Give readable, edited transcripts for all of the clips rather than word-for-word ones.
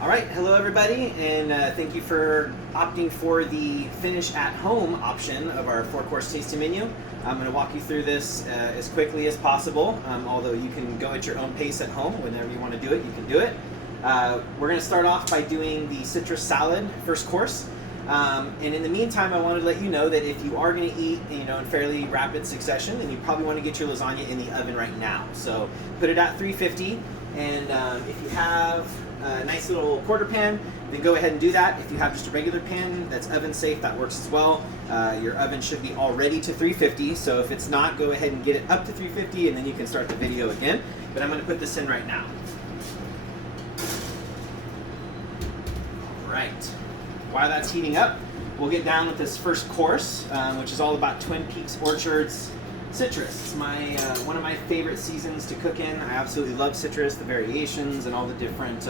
All right, hello everybody, and thank you for opting for the finish at home option of our 4-course tasting menu. I'm going to walk you through this as quickly as possible, although you can go at your own pace at home. Whenever you want to do it, you can do it. We're going to start off by doing the citrus salad first course. And in the meantime, I wanted to let you know that if you are going to eat, in fairly rapid succession, then you probably want to get your lasagna in the oven right now. So put it at 350, and if you have a nice little quarter pan, then go ahead and do that. If you have just a regular pan that's oven safe, that works as well. Your oven should be already to 350, so if it's not, go ahead and get it up to 350, and then you can start the video again. But I'm going to put this in right now. All right. While that's heating up, we'll get down with this first course, which is all about Twin Peaks Orchard's citrus. It's one of my favorite seasons to cook in. I absolutely love citrus, the variations, and all the different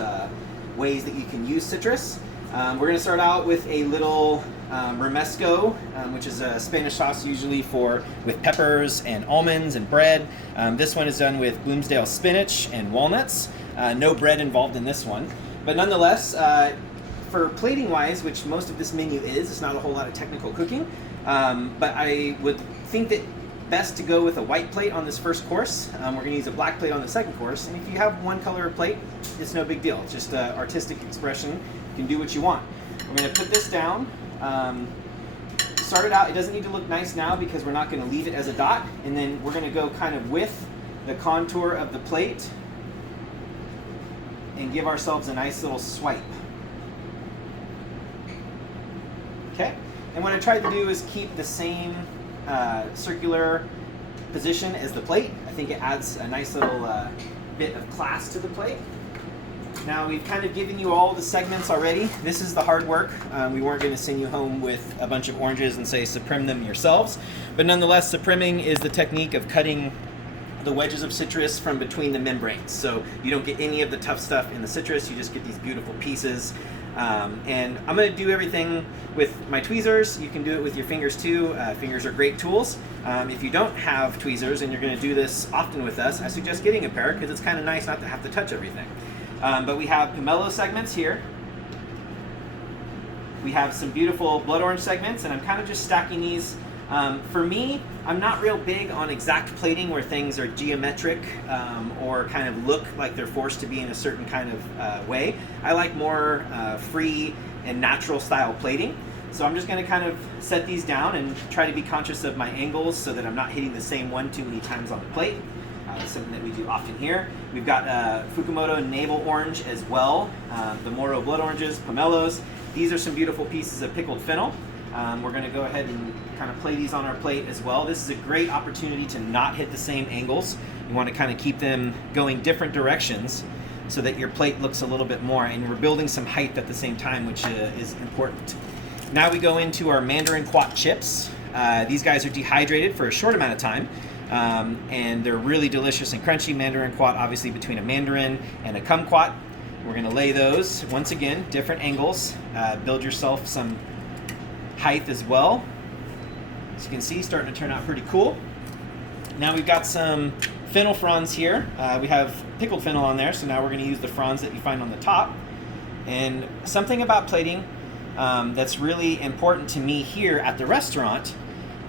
ways that you can use citrus. We're going to start out with a little romesco, which is a Spanish sauce usually with peppers and almonds and bread. This one is done with Bloomsdale spinach and walnuts. No bread involved in this one, but nonetheless, for plating wise, which most of this menu is, it's not a whole lot of technical cooking, but I would think that best to go with a white plate on this first course. We're going to use a black plate on the second course, and if you have one color plate, it's no big deal. It's just an artistic expression. You can do what you want. We're going to put this down. Start it out. It doesn't need to look nice now because we're not going to leave it as a dot, and then we're going to go kind of with the contour of the plate and give ourselves a nice little swipe. Okay, and what I tried to do is keep the same circular position as the plate. I think it adds a nice little bit of class to the plate. Now we've kind of given you all the segments already. This is the hard work. We weren't going to send you home with a bunch of oranges and say supprime them yourselves, but nonetheless, supriming is the technique of cutting the wedges of citrus from between the membranes. So you don't get any of the tough stuff in the citrus, you just get these beautiful pieces. And I'm going to do everything with my tweezers. You can do it with your fingers too. Fingers are great tools. If you don't have tweezers and you're going to do this often with us, I suggest getting a pair because it's kind of nice not to have to touch everything. But we have pomelo segments here. We have some beautiful blood orange segments, and I'm kind of just stacking these. For me, I'm not real big on exact plating where things are geometric or kind of look like they're forced to be in a certain kind of way. I like more free and natural style plating. So I'm just going to kind of set these down and try to be conscious of my angles so that I'm not hitting the same one too many times on the plate. That's something that we do often here. We've got Fukumoto navel orange as well, the Moro blood oranges, pomelos. These are some beautiful pieces of pickled fennel. We're going to go ahead and kind of play these on our plate as well. This is a great opportunity to not hit the same angles. You want to kind of keep them going different directions so that your plate looks a little bit more, and we're building some height at the same time, which is important. Now we go into our mandarin quat chips. These guys are dehydrated for a short amount of time, and they're really delicious and crunchy. Mandarin quat, obviously between a mandarin and a kumquat. We're going to lay those, once again, different angles. Build yourself some height as well. As you can see, starting to turn out pretty cool. Now we've got some fennel fronds here. We have pickled fennel on there, so now we're going to use the fronds that you find on the top. And something about plating that's really important to me here at the restaurant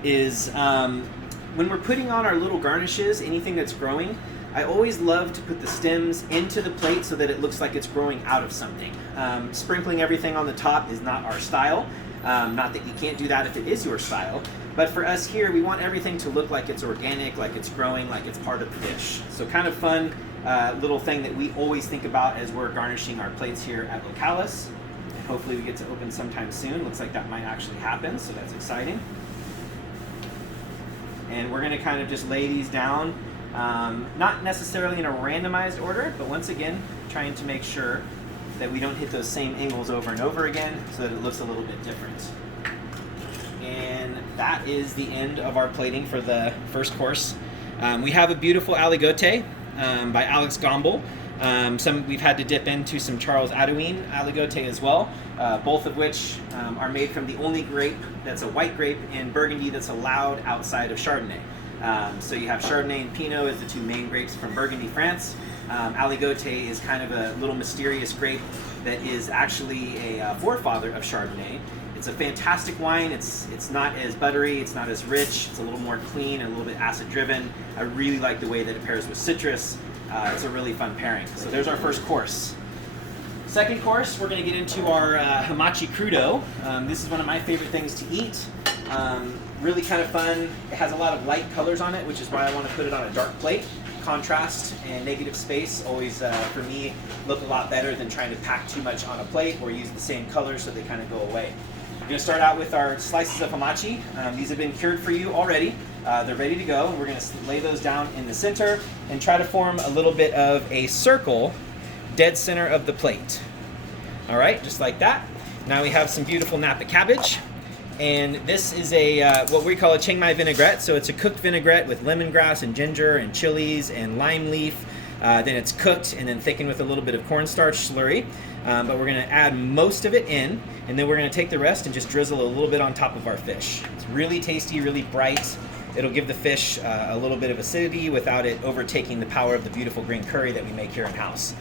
is when we're putting on our little garnishes, anything that's growing, I always love to put the stems into the plate so that it looks like it's growing out of something. Sprinkling everything on the top is not our style. Not that you can't do that if it is your style, but for us here, we want everything to look like it's organic, like it's growing, like it's part of the dish. So kind of fun little thing that we always think about as we're garnishing our plates here at Localis. And hopefully we get to open sometime soon. Looks like that might actually happen, so that's exciting. And we're going to kind of just lay these down, not necessarily in a randomized order, but once again, trying to make sure that we don't hit those same angles over and over again so that it looks a little bit different. And that is the end of our plating for the first course. We have a beautiful aligote by Alex Gomble. We've had to dip into some Charles Adouin aligote as well, both of which are made from the only grape that's a white grape in Burgundy that's allowed outside of Chardonnay. So you have Chardonnay and Pinot as the two main grapes from Burgundy, France. Aligoté is kind of a little mysterious grape that is actually a forefather of Chardonnay. It's a fantastic wine. It's not as buttery, it's not as rich, it's a little more clean, and a little bit acid driven. I really like the way that it pairs with citrus. It's a really fun pairing. So there's our first course. Second course, we're going to get into our hamachi crudo. This is one of my favorite things to eat. Really kind of fun. It has a lot of light colors on it, which is why I want to put it on a dark plate. Contrast and negative space always, for me, look a lot better than trying to pack too much on a plate or use the same colors so they kind of go away. We're going to start out with our slices of hamachi. These have been cured for you already. They're ready to go. We're going to lay those down in the center and try to form a little bit of a circle dead center of the plate. All right, just like that. Now we have some beautiful Napa cabbage. And this is a what we call a Chiang Mai vinaigrette. So it's a cooked vinaigrette with lemongrass and ginger and chilies and lime leaf. Then it's cooked and then thickened with a little bit of cornstarch slurry. But we're going to add most of it in, and then we're going to take the rest and just drizzle a little bit on top of our fish. It's really tasty, really bright. It'll give the fish a little bit of acidity without it overtaking the power of the beautiful green curry that we make here in-house.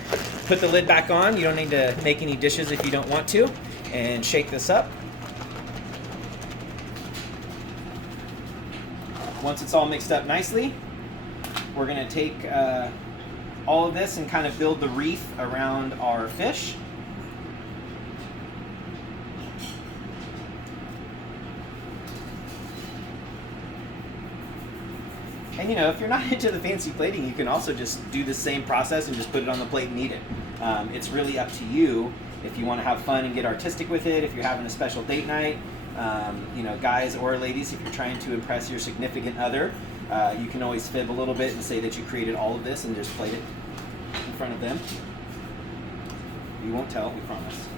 Put the lid back on. You don't need to make any dishes if you don't want to. And shake this up. Once it's all mixed up nicely, we're going to take all of this and kind of build the wreath around our fish. And you know, if you're not into the fancy plating, you can also just do the same process and just put it on the plate and eat it. It's really up to you if you want to have fun and get artistic with it, if you're having a special date night. You know, guys or ladies, if you're trying to impress your significant other, you can always fib a little bit and say that you created all of this and just plate it in front of them. You won't tell, we promise.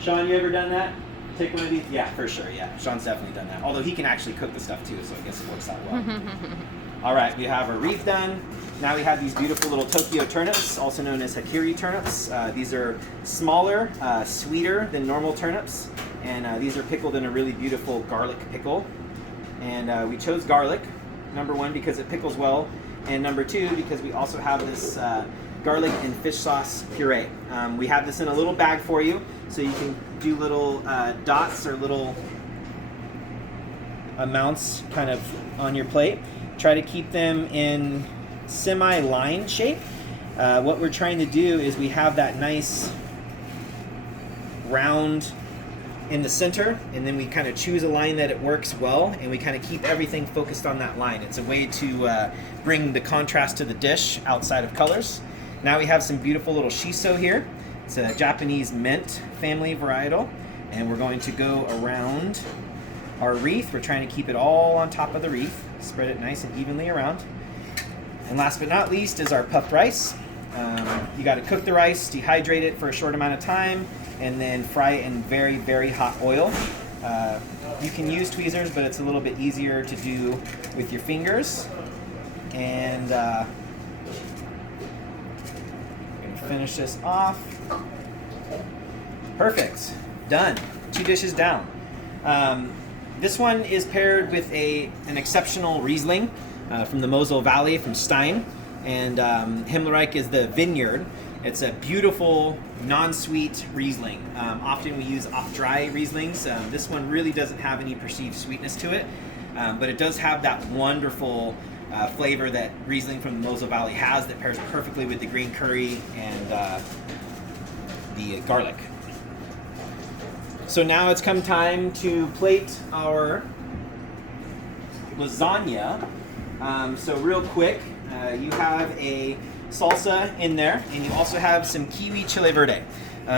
Sean, you ever done that? Take one of these? Yeah, for sure, yeah. Sean's definitely done that. Although he can actually cook the stuff too, so I guess it works out well. All right, we have our wreath done. Now we have these beautiful little Tokyo turnips, also known as Hakiri turnips. These are smaller, sweeter than normal turnips, and these are pickled in a really beautiful garlic pickle. And we chose garlic, number one, because it pickles well, and number two, because we also have this garlic and fish sauce puree. We have this in a little bag for you, so you can do little dots or little amounts kind of on your plate. Try to keep them in semi-line shape. What we're trying to do is we have that nice round in the center, and then we kind of choose a line that it works well, and we kind of keep everything focused on that line. It's a way to bring the contrast to the dish outside of colors. Now we have some beautiful little shiso here. It's a Japanese mint family varietal, and we're going to go around our wreath. We're trying to keep it all on top of the wreath, spread it nice and evenly around. And last but not least is our puffed rice. You got to cook the rice, dehydrate it for a short amount of time, and then fry it in very, very hot oil. You can use tweezers, but it's a little bit easier to do with your fingers. And finish this off. Perfect. Done. 2 dishes down. This one is paired with an exceptional Riesling from the Mosel Valley, from Stein. And Himmlerreich is the vineyard. It's a beautiful, non-sweet Riesling. Often we use off-dry Rieslings. This one really doesn't have any perceived sweetness to it, but it does have that wonderful flavor that Riesling from the Mosel Valley has that pairs perfectly with the green curry and the garlic. So now it's come time to plate our lasagna. So real quick, you have a salsa in there, and you also have some kiwi chile verde.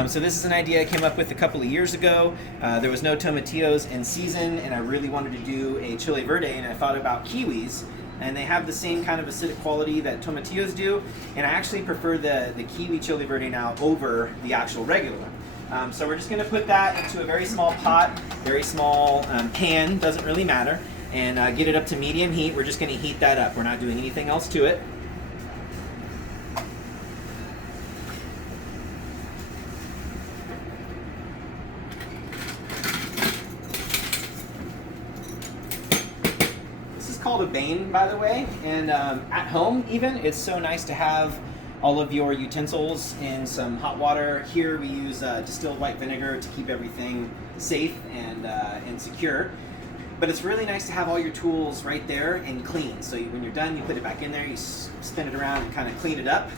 So this is an idea I came up with a couple of years ago. There was no tomatillos in season, and I really wanted to do a chile verde, and I thought about kiwis, and they have the same kind of acidic quality that tomatillos do, and I actually prefer the kiwi chile verde now over the actual regular one. So we're just going to put that into a very small pot, very small pan, doesn't really matter, and get it up to medium heat. We're just going to heat that up. We're not doing anything else to it. called a bane, by the way, and at home even, it's so nice to have all of your utensils in some hot water. Here we use distilled white vinegar to keep everything safe and secure. But it's really nice to have all your tools right there and clean. So when you're done, you put it back in there, you spin it around and kind of clean it up.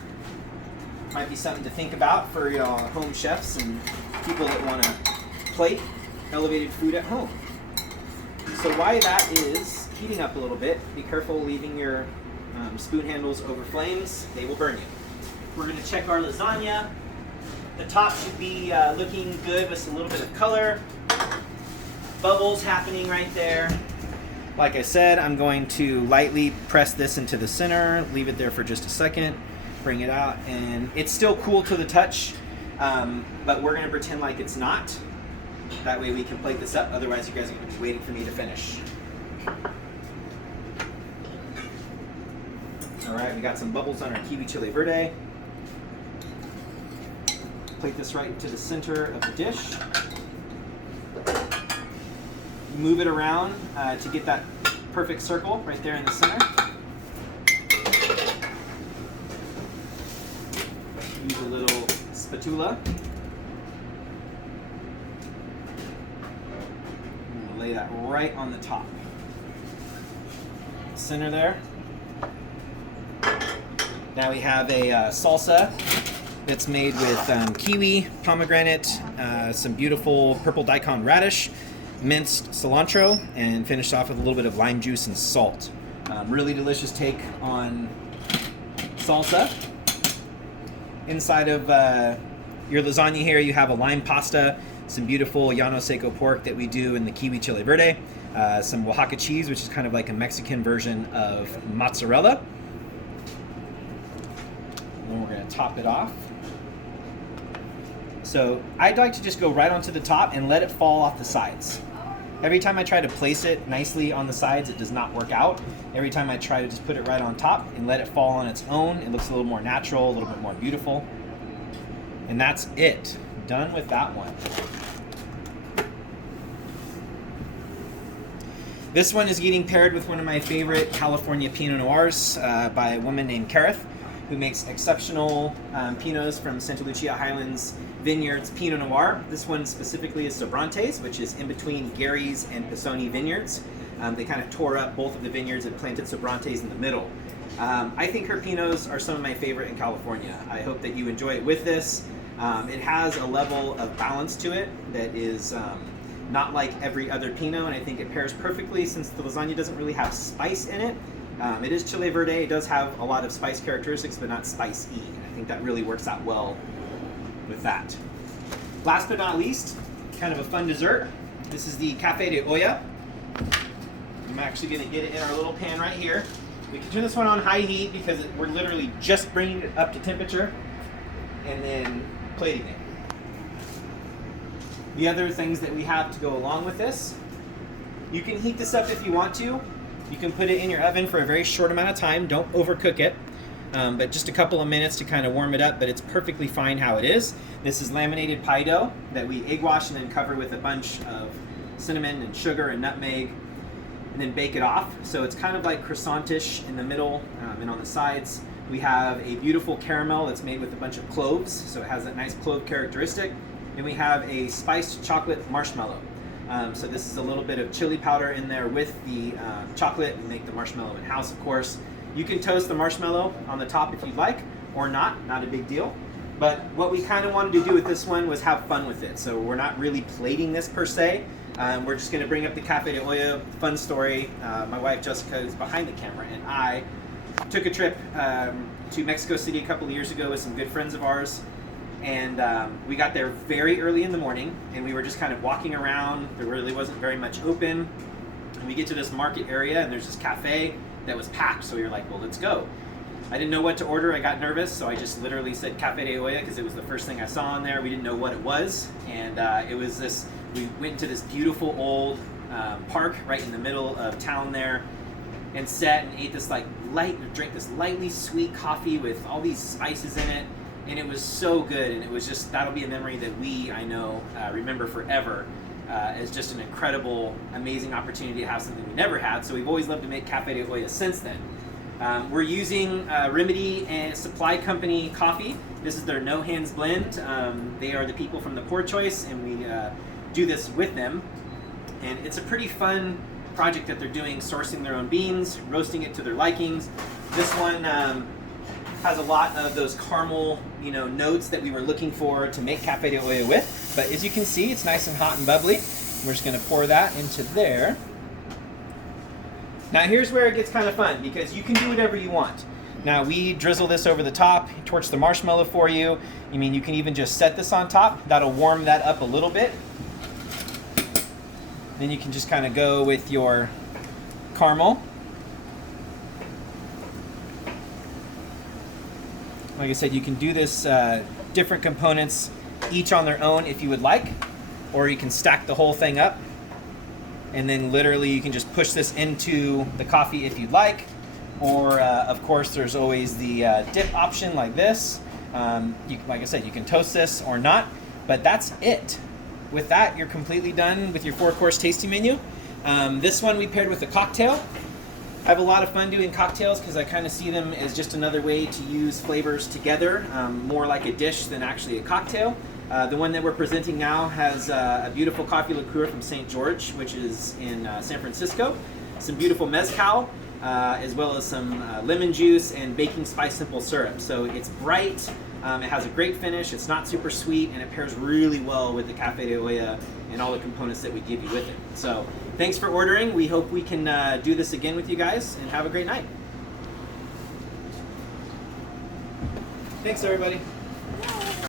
Might be something to think about for home chefs and people that want to plate elevated food at home. So while that is heating up a little bit, be careful leaving your spoon handles over flames. They will burn you. We're going to check our lasagna. The top should be looking good with a little bit of color. Bubbles happening right there. Like I said, I'm going to lightly press this into the center, leave it there for just a second, bring it out, and it's still cool to the touch, but we're going to pretend like it's not. That way we can plate this up, otherwise you guys are going to be waiting for me to finish. Alright, we got some bubbles on our kiwi chili verde. Plate this right into the center of the dish. Move it around to get that perfect circle right there in the center. Use a little spatula. And lay that right on the top. Center there. Now we have a salsa that's made with kiwi, pomegranate, some beautiful purple daikon radish, minced cilantro, and finished off with a little bit of lime juice and salt. Really delicious take on salsa. Inside of your lasagna here, you have a lime pasta, some beautiful llano seco pork that we do in the kiwi chili verde, some Oaxaca cheese, which is kind of like a Mexican version of mozzarella. And then we're going to top it off. So I'd like to just go right onto the top and let it fall off the sides. Every time I try to place it nicely on the sides, it does not work out. Every time I try to just put it right on top and let it fall on its own, it looks a little more natural, a little bit more beautiful. And that's it. Done with that one. This one is getting paired with one of my favorite California Pinot Noirs by a woman named Kareth, who makes exceptional Pinots from Santa Lucia Highlands Vineyards Pinot Noir. This one specifically is Sobrantes, which is in between Gary's and Pisoni vineyards. They kind of tore up both of the vineyards and planted Sobrantes in the middle. I think her Pinots are some of my favorite in California. I hope that you enjoy it with this. It has a level of balance to it that is not like every other Pinot, and I think it pairs perfectly since the lasagna doesn't really have spice in it. It is chili verde. It does have a lot of spice characteristics, but not spicy. And I think that really works out well with that. Last but not least, kind of a fun dessert. This is the Café de Olla. I'm actually going to get it in our little pan right here. We can turn this one on high heat because we're literally just bringing it up to temperature and then plating it. The other things that we have to go along with this, you can heat this up if you want to. You can put it in your oven for a very short amount of time. Don't overcook it, but just a couple of minutes to kind of warm it up, but it's perfectly fine how it is. This is laminated pie dough that we egg wash and then cover with a bunch of cinnamon and sugar and nutmeg and then bake it off. So it's kind of like croissantish in the middle and on the sides. We have a beautiful caramel that's made with a bunch of cloves, so it has that nice clove characteristic. And we have a spiced chocolate marshmallow. So this is a little bit of chili powder in there with the chocolate. We make the marshmallow in house, of course. You can toast the marshmallow on the top if you'd like, or not a big deal. But what we kind of wanted to do with this one was have fun with it. So we're not really plating this per se. We're just going to bring up the Café de Olla. Fun story. My wife Jessica is behind the camera, and I took a trip to Mexico City a couple of years ago with some good friends of ours. And we got there very early in the morning, and we were just kind of walking around. There really wasn't very much open. And we get to this market area, and there's this cafe that was packed. So we were like, well, let's go. I didn't know what to order. I got nervous, so I just literally said Café de Olla because it was the first thing I saw on there. We didn't know what it was. And it was this, we went into this beautiful old park right in the middle of town there and sat and ate this drank this lightly sweet coffee with all these spices in it. And it was so good, and it was just, that'll be a memory that I know, remember forever. is just an incredible, amazing opportunity to have something we never had. So we've always loved to make Cafe de Olla since then. We're using Remedy and Supply Company coffee. This is their No Hands blend. They are the people from the Pour Choice, and we do this with them. And it's a pretty fun project that they're doing, sourcing their own beans, roasting it to their likings. This one has a lot of those caramel, notes that we were looking for to make Cafe de Olla with. But as you can see, it's nice and hot and bubbly. We're just going to pour that into there. Now here's where it gets kind of fun, because you can do whatever you want. Now we drizzle this over the top, torch the marshmallow for you. You can even just set this on top. That'll warm that up a little bit. Then you can just kind of go with your caramel. Like I said, you can do this different components each on their own if you would like, or you can stack the whole thing up. And then literally you can just push this into the coffee if you'd like. Or of course there's always the dip option like this. Like I said, you can toast this or not, but that's it. With that, you're completely done with your 4-course tasting menu. This one we paired with a cocktail. I have a lot of fun doing cocktails because I kind of see them as just another way to use flavors together, more like a dish than actually a cocktail. The one that we're presenting now has a beautiful coffee liqueur from St. George, which is in San Francisco, some beautiful mezcal, as well as some lemon juice and baking spice simple syrup. So it's bright, it has a great finish, it's not super sweet, and it pairs really well with the Cafe de Olla and all the components that we give you with it. So thanks for ordering. We hope we can do this again with you guys, and have a great night. Thanks everybody.